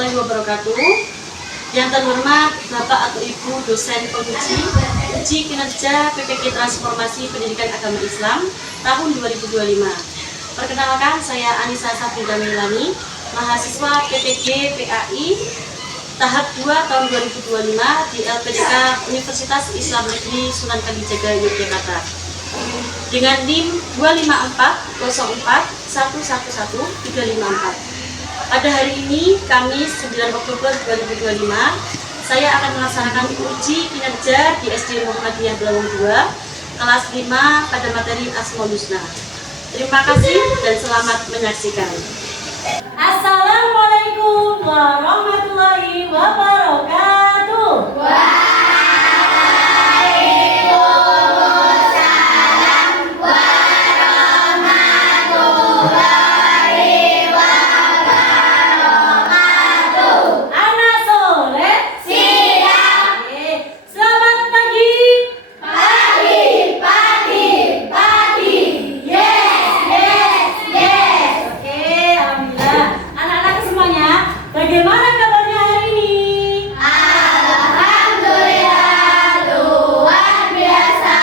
warahmatullahi wabarakatuh. Yang terhormat Bapak atau Ibu dosen uji kinerja PPG Transformasi Pendidikan Agama Islam tahun 2025. Perkenalkan, saya Anissa Safrida Milani, mahasiswa PPG PAI tahap 2 tahun 2025 di LPDK Universitas Islam Negeri Sunan Kalijaga, Yogyakarta. Dengan NIM 25404111354. Pada hari ini, Kamis 9 Oktober 2025, saya akan melaksanakan uji kinerja di SD Muhammadiyah Blawong 2, kelas 5 pada materi Asmaul Husna. Terima kasih dan selamat menyaksikan. Assalamualaikum warahmatullahi wabarakatuh. Bagaimana kabarnya hari ini? Alhamdulillah, luar biasa,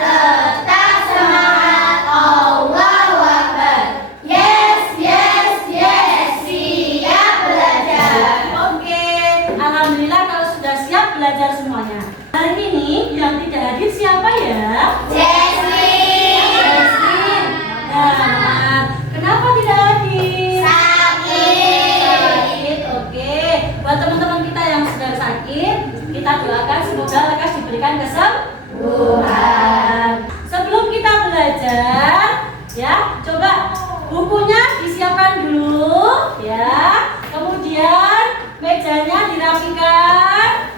tetap semangat, Allahu Akbar. Yes, yes, yes, siap belajar. Oke, alhamdulillah kalau sudah siap belajar semuanya. Hari ini yang tidak hadir siapa ya? Jasmine. Nah, kenapa tidak hadir? Sakit. Oke, buat teman-teman kita yang sedang sakit, kita doakan semoga lekas diberikan kesembuhan. Sebelum kita belajar, ya, coba bukunya disiapkan dulu, ya. Kemudian mejanya dirapikan.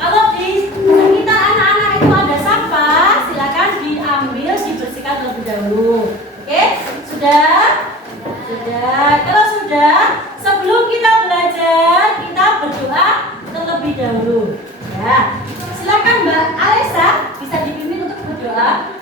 Kalau di sekitar anak-anak itu ada sampah, silakan diambil, dibersihkan terlebih dahulu. Oke, sudah? Sudah. Kalau sudah, sebelum kita belajar, kita berdoa terlebih dahulu. Ya, silakan Mbak Alessa, bisa dipimpin untuk berdoa.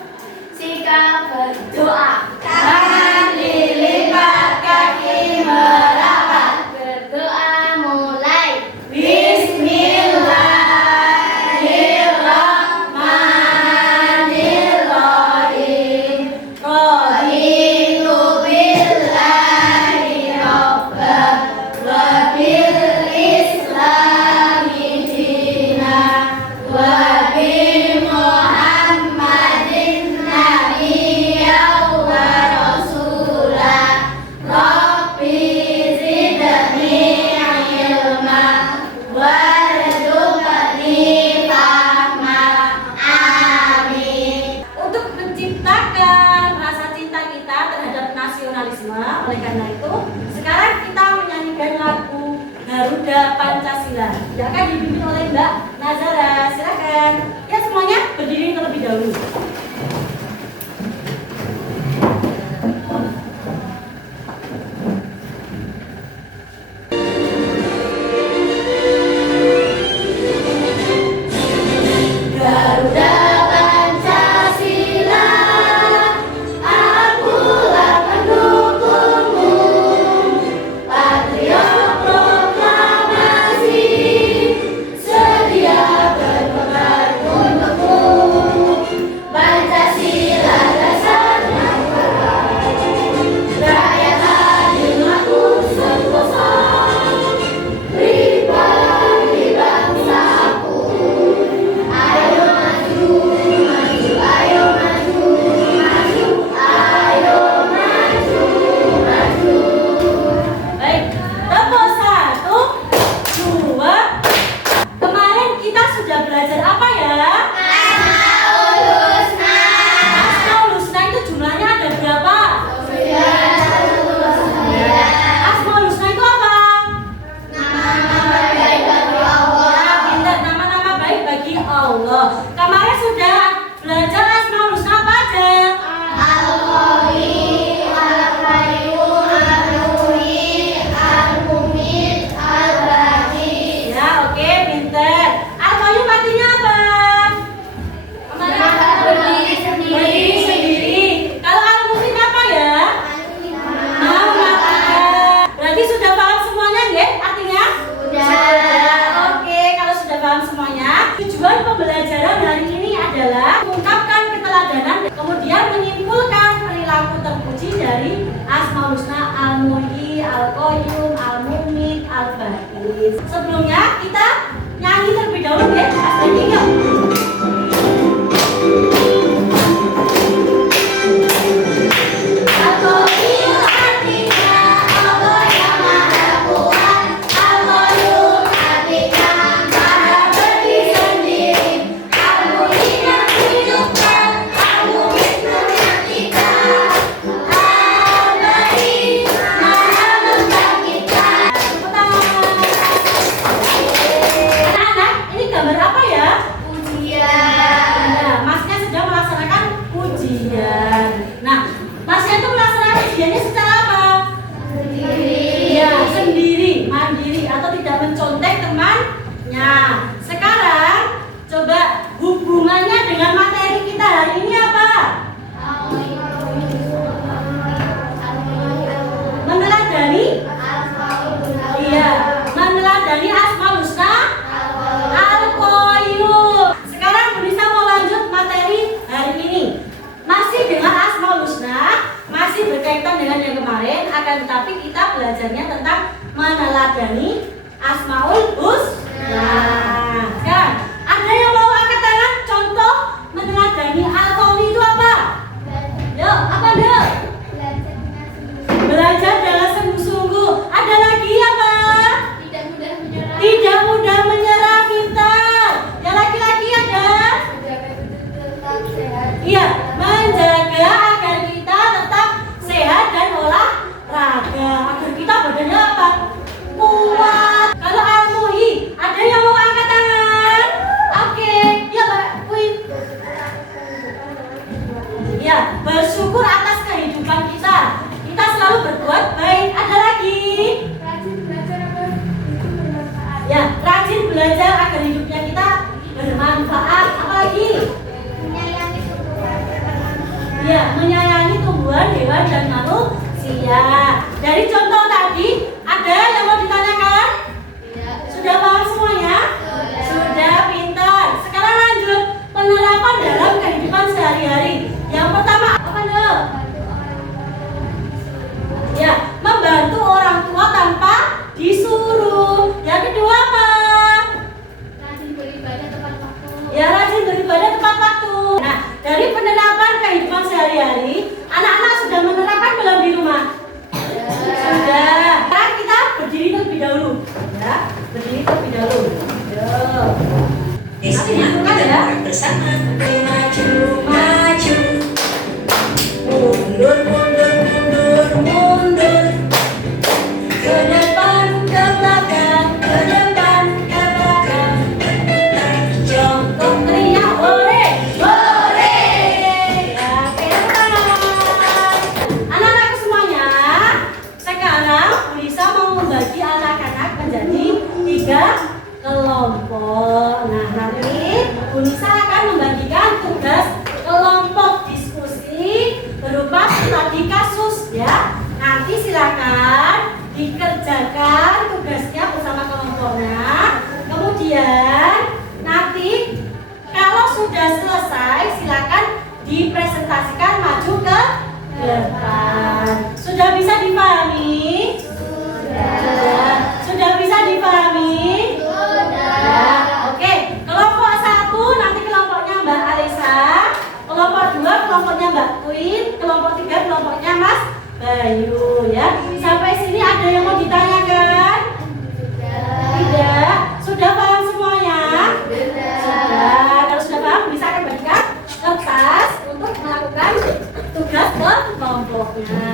Sikap berdoa. Tangan dilipat, kaki merapat. Berdoa mulai. Bismillahirrahmanirrahim. Raditu billahi rabban wa bil islami dinan wa bi Muhammadin nabiyyan wa rasulah. Rabbi zidni ilman warzuqni fahma. Amin. Untuk menciptakan rasa cinta kita terhadap nasionalisme, oleh karena itu sekarang kita menyanyikan lagu Garuda Pancasila. Yang akan dipimpin oleh Mbak Nazara. Silakan. Ya, semuanya berdiri terlebih dahulu. Garuda Pancasila, akulah pendukungmu, patriot proklamasi, sedia berkorban untukmu. Pancasila dasar negara, rakyat hadir aku sentosa, pribadi bangsaku. Ayo maju, maju, ayo maju, maju, ayo maju, maju. Baik, tempo 1, 2. Kemarin kita sudah belajar apa ya? Asmaul Husna. Asmaul Husna itu jumlahnya ada berapa? 99. Asmaul Husna itu apa? Nama baik bagi Allah. Pintar, nama-nama baik bagi Allah. Kemarin sudah belajar Asmaul Husna apa aja? Al-Qawi, Al-Qayyum, Al-Muhyi, Al-Mumit, Al-Baqi. Ya, oke, pintar. Al-Qayyum artinya apa? Kemarin Berdiri sendiri. Berdiri sendiri. Kalau Al-Mumit apa ya? Berarti sudah paham semuanya ya artinya? semuanya? Tujuan pembelajaran hari ini adalah mengungkapkan keteladanan, kemudian menyimpulkan perilaku terpuji dari Asmaul Husna, Al-Muhyi, Al-Qayyum, Al-Mu'min, Al-Baqi. Sebelumnya kita nyanyi terlebih dahulu ya, Mas Dani, yuk. Sekarang coba hubungannya dengan materi kita hari ini apa? Meneladani? Iya, meneladani Asmaul Husna, Al-Qayyum. Sekarang Bu Nisa mau lanjut materi hari ini. Masih dengan Asmaul Husna, masih berkaitan dengan yang kemarin, akan tetapi kita belajarnya tentang meneladani Asmaul Husna. Nah, sekarang ada yang mau angkat tangan? Contoh meneladani Al-Qawi itu apa? Yuk, apa deh? Belajar dengan sungguh-sungguh. Ada lagi apa? Tidak mudah menyerah, pintar. Yang laki-laki ada? Iya, menjaga agar kita tetap sehat dan olahraga. Agar kita badannya apa? Kuat. Kalau Al-Muhyi, ada yang mau angkat tangan? Oke, ya Mbak Queen. Ya, bersyukur atas kehidupan kita. Kita selalu berbuat baik. Ada lagi? Ya, rajin belajar agar hidupnya kita bermanfaat. Apa lagi? Ya, menyayangi tumbuhan, hewan, dan manusia. Dari contoh tadi, ada yang mau ditanyakan? Sudah paham semuanya? Sudah, pintar. Sekarang lanjut penerapan dalam kehidupan sehari-hari. Yang pertama apa nih? Ya, membantu orang tua tanpa disuruh. Yang kedua apa? Ya, rajin beribadah tepat waktu. Nah, dari penerapan kehidupan sehari-hari, anak-anak sudah menerapkan belum di rumah? Sudah. Sekarang kita berdiri terlebih dahulu. Ya, berdiri terlebih dahulu. Yuk. Nanti dibuka ya. Bersama. Maju, maju. Mundur, mundur, mundur, mundur. Ke depan, ke belakang, ke depan, ke belakang. Jongkok teriak hore. Hore. Ya, oke, teman. Anak-anak semuanya, sekarang Bu Nisa mau membagi anak-anak menjadi 3 kelompok. Nah, nanti Bu Nisa akan membagikan tugas kelompok diskusi berupa studi kasus ya. Nanti silakan dikerjakan tugasnya bersama kelompoknya. Kemudian nanti kalau sudah selesai silakan dipresentasikan maju ke depan. Sudah bisa dipahami? Sudah bisa dipahami? Ya, oke. Kelompok 1 nanti kelompoknya Mbak Alisa, kelompok 2 kelompoknya Mbak Queen, kelompok 3 kelompoknya Mas Bayu ya. Sampai sini ada yang mau ditanyakan? Tidak. Sudah paham semuanya? Sudah. Kalau sudah paham bisa akan bagikan kertas untuk melakukan tugas kelompoknya.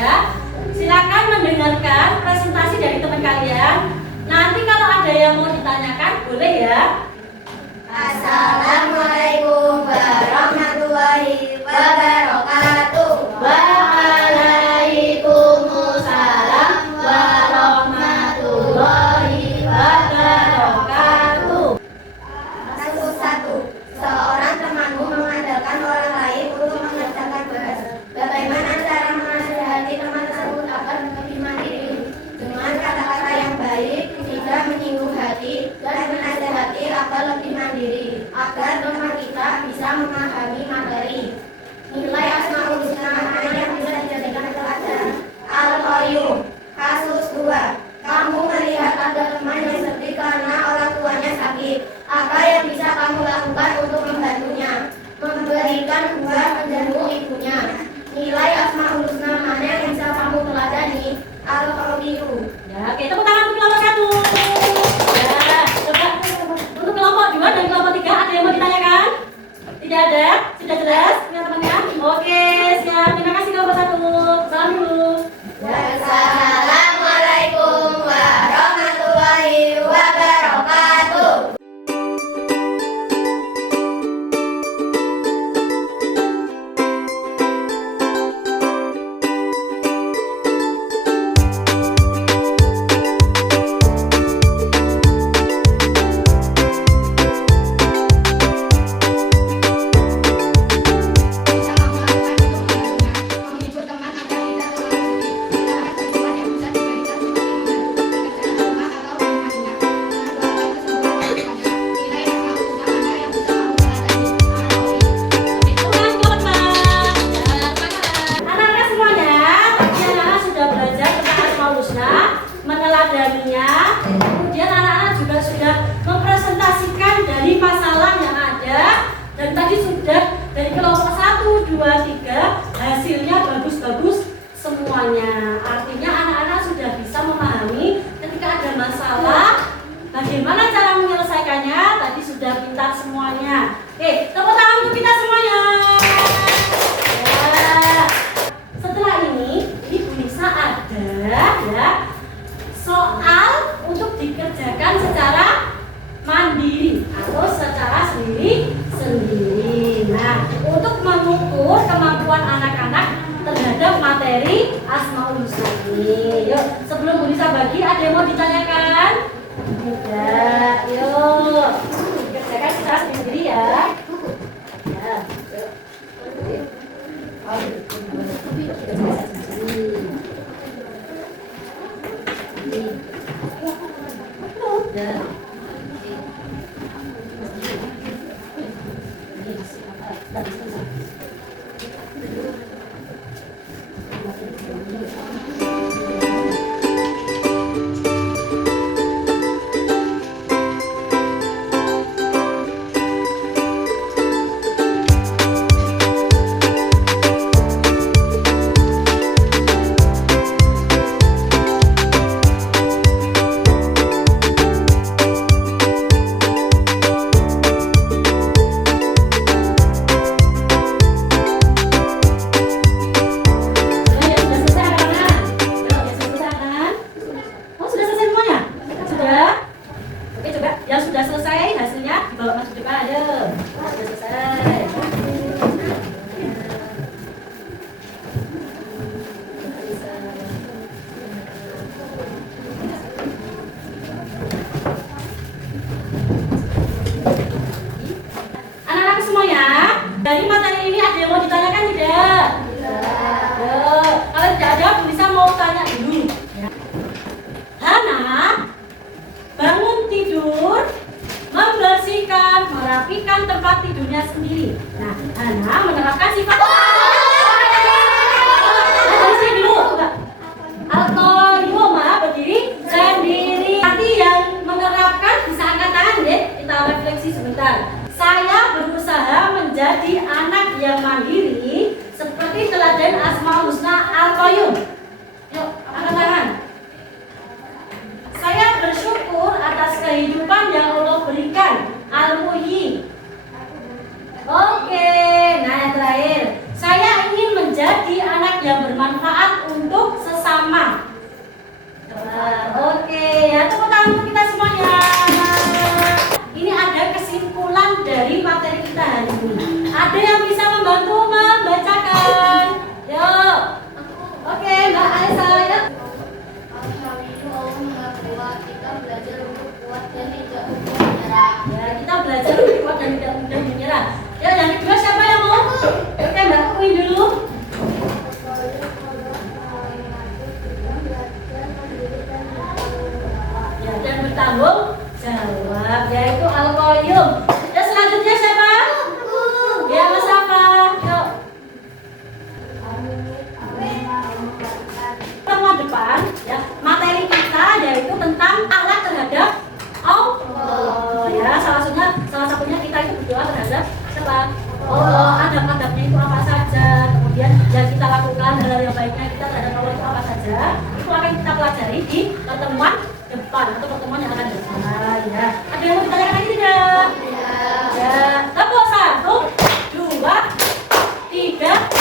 Ya, silakan mendengarkan presentasi dari teman kalian. Nanti kalau ada yang mau ditanyakan boleh ya. Assalamualaikum warahmatullahi wabarakatuh. Waalaikumsalam warahmatullahi wabarakatuh. Kasus 1. Seorang temanmu mengandalkan orang lain untuk mengerjakan tugas. Bagaimana cara menasihati teman tersebut agar lebih mandiri? Dengan kata-kata yang baik, tidak menyinggung hati, dan menasihati agar lebih mandiri, agar teman kita bisa memahami materi. Nilai Asmaul Husna mana yang bisa dijadikan pelajaran? Al-Qayyum. Kasus 2. Kamu melihat ada teman yang sedih karena orang tuanya sakit. Apa yang bisa kamu lakukan untuk membantunya? Memberikan buah menjamu ibunya. Nilai Asmaul Husna mana yang bisa kamu teladani? Al-Qayyum. Ya, oke, tepuk tangan untuk kelompok 1. Ya, coba untuk kelompok 2 dan kelompok 3 ada yang mau ditanyakan? Tidak ada? Sudah jelas ya teman-teman? Oke, siap. Terima kasih kelompok 1. Salam dulu. Assalamualaikum warahmatullahi wabarakatuh. Menghibur teman agar tidak Teman kelompok 4. Anak-anak semuanya, tadi anak-anak sudah belajar tentang Asmaul Husna, meneladaninya. Kemudian anak-anak juga sudah mempresentasikan dari masalah yang ada. Dan tadi sudah dari kelompok 1, 2, 3 hasilnya bagus-bagus semuanya. Artinya anak-anak sudah bisa memahami ketika ada masalah, bagaimana cara menyelesaikannya. Tadi sudah pintar semuanya. Oke, tepuk tangan untuk kita semuanya. Ya. Setelah ini, Ibu Nisa ada ya soal untuk dikerjakan secara mandiri atau secara sendiri. Nah, untuk mengukur kemampuan anak-anak terhadap materi Asmaul Husna ini. Yuk, sebelum Bu Nisa bagi, ada yang mau ditanyakan? Tidak. Yuk, dikerjakan secara sendiri ya. Ya, yuk. Ya. Dari materi ini ada yang mau ditanyakan tidak? Tidak. Kalau tidak ada, Bu Nisa mau tanya dulu. Hana, bangun tidur, membersihkan, merapikan tempat tidurnya sendiri. Nah, Hana menerapkan sifat Al-Qayyumah, berdiri sendiri. Nanti yang menerapkan bisa angkat tangan ya. Kita refleksi sebentar. Saya berusaha menjadi anak yang mandiri seperti teladan Asmaul Husna Al-Qayyum. Yuk, angkat tangan. Saya bersyukur atas kehidupan yang Allah berikan. Al-Muhyi. Oke, nah yang terakhir. Saya ingin menjadi anak yang bermanfaat untuk yang kita lakukan, hal yang baiknya kita terhadap Allah itu apa saja, itu akan kita pelajari di pertemuan depan atau pertemuan yang akan datang. Ya, ada yang mau ditanyakan lagi tidak? Ya, tepuk 1, 2, 3.